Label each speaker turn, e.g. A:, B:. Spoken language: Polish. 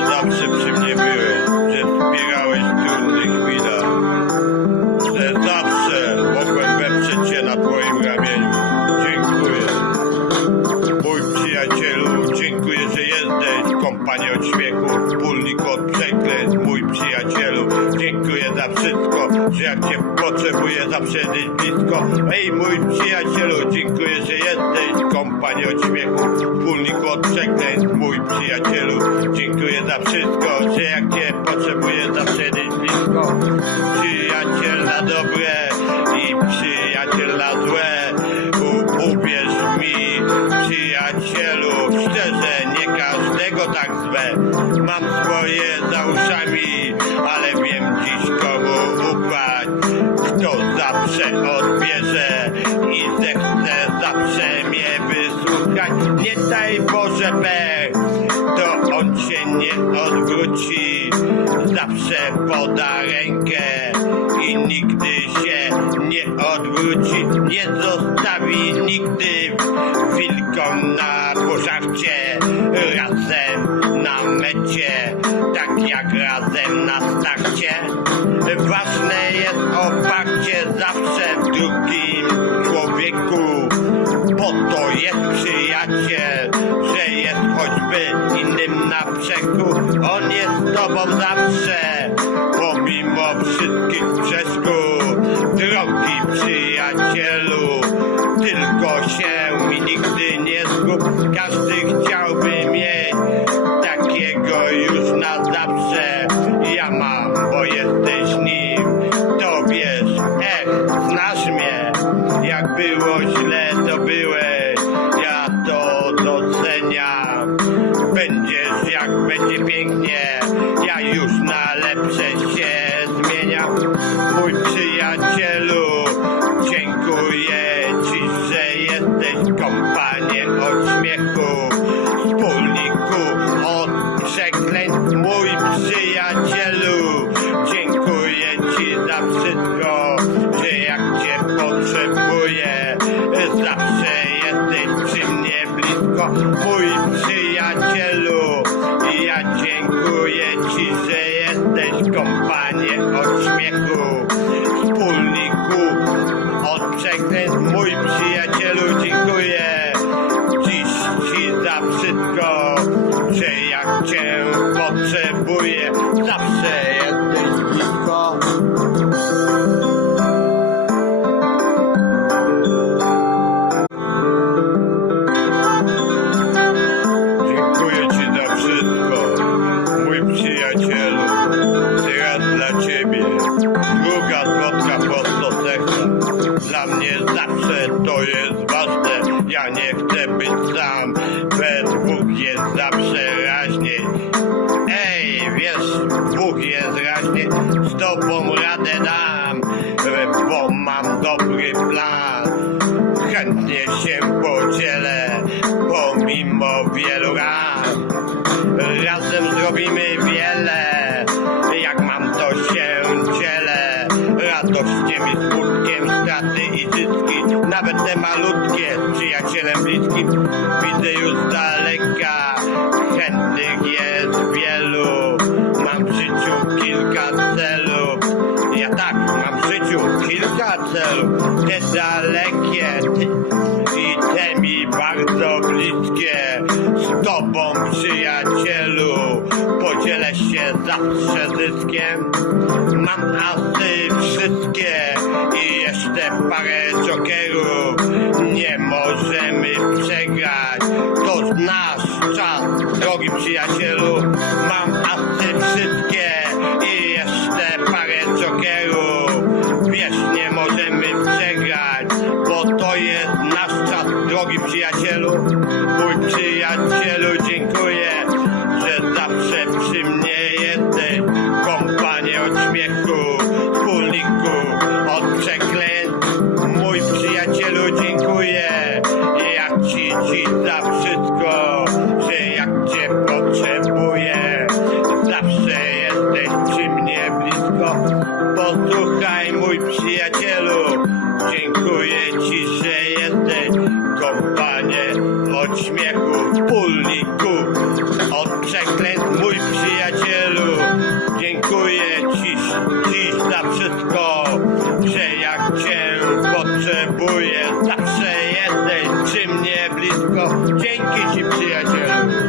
A: zawsze przy mnie było. Potrzebuję zawsze jesteś blisko. Ej mój przyjacielu, dziękuję, że jesteś kompanią śmiechu, wspólniku od mój przyjacielu. Dziękuję za wszystko, że jak cię potrzebuję zawsze jesteś blisko. Przyjaciel na dobre i przyjaciel na złe. U, uwierz mi, przyjacielu, szczerze, nie każdego tak zwę. Mam swoje za uszami, ale wiem zawsze odbierze i zechce zawsze mnie wysłuchać. Nie daj Boże pech, to on się nie odwróci. Zawsze poda rękę i nigdy się nie odwróci. Nie zostawi nigdy wilkom na pożarcie. Na mecie, tak jak razem na starcie. Ważne jest oparcie zawsze w drugim człowieku. Po to jest przyjaciel, że jest choćby innym na przekór. On jest tobą zawsze, pomimo wszystkich przeszkód. Drogi przyjacielu, tylko się mi nigdy nie zgub. Każdy na zawsze. Ja mam, bo jesteś nim. To wiesz, ech, znasz mnie. Jak było źle, to byłeś. Ja to doceniam. Będziesz jak będzie pięknie. Ja już na lepsze się zmieniam. Mój przyjacielu, przyjacielu. Dziękuję ci za wszystko, że jak cię potrzebuję, zawsze jesteś przy mnie blisko. Mój przyjacielu, ja dziękuję ci, że jesteś kompanię od śmiechu. Wspólniku od przekleństw, mój przyjacielu, jesteś blisko. Dziękuję ci za wszystko, mój przyjacielu. Teraz dla ciebie druga słodka prosto serca. Dla mnie zawsze to jest ważne. Ja nie chcę być sam, tobą radę dam, bo mam dobry plan. Chętnie się podzielę, pomimo wielu ran. Razem zrobimy wiele, jak mam to się dzielę. Radościem i smutkiem, straty i zyski, nawet te malutkie, z przyjacielem bliskim. Widzę już z daleka, chętnych jest wielu. Mam w życiu kilka celów. Ja tak, mam w życiu kilka celów, te dalekie i te mi bardzo bliskie. Z tobą, przyjacielu, podzielę się zawsze zyskiem. Mam asy wszystkie i jeszcze parę jokerów. Nie możemy przegrać, to nasz czas, drogi przyjacielu. Mam asy wszystkie i jeszcze parę jokerów. Wiesz, nie możemy przegrać, bo to jest nasz czas, drogi przyjacielu. Mój przyjacielu, dziękuję, że zawsze przy mnie jesteś. Kompanie od śmiechu, wspólniku od przekleństw. Mój przyjacielu, dziękuję. Ja ci dziś za wszystko, że jak cię potrzebuję, zawsze jesteś przy mnie blisko. Posłuchaj, mój przyjacielu, dziękuję ci, że jesteś kompanie od śmiechu, wspólniku Ci dziś za wszystko, że jak cię potrzebuję, zawsze jesteś przy mnie blisko. Dzięki ci, przyjacielu.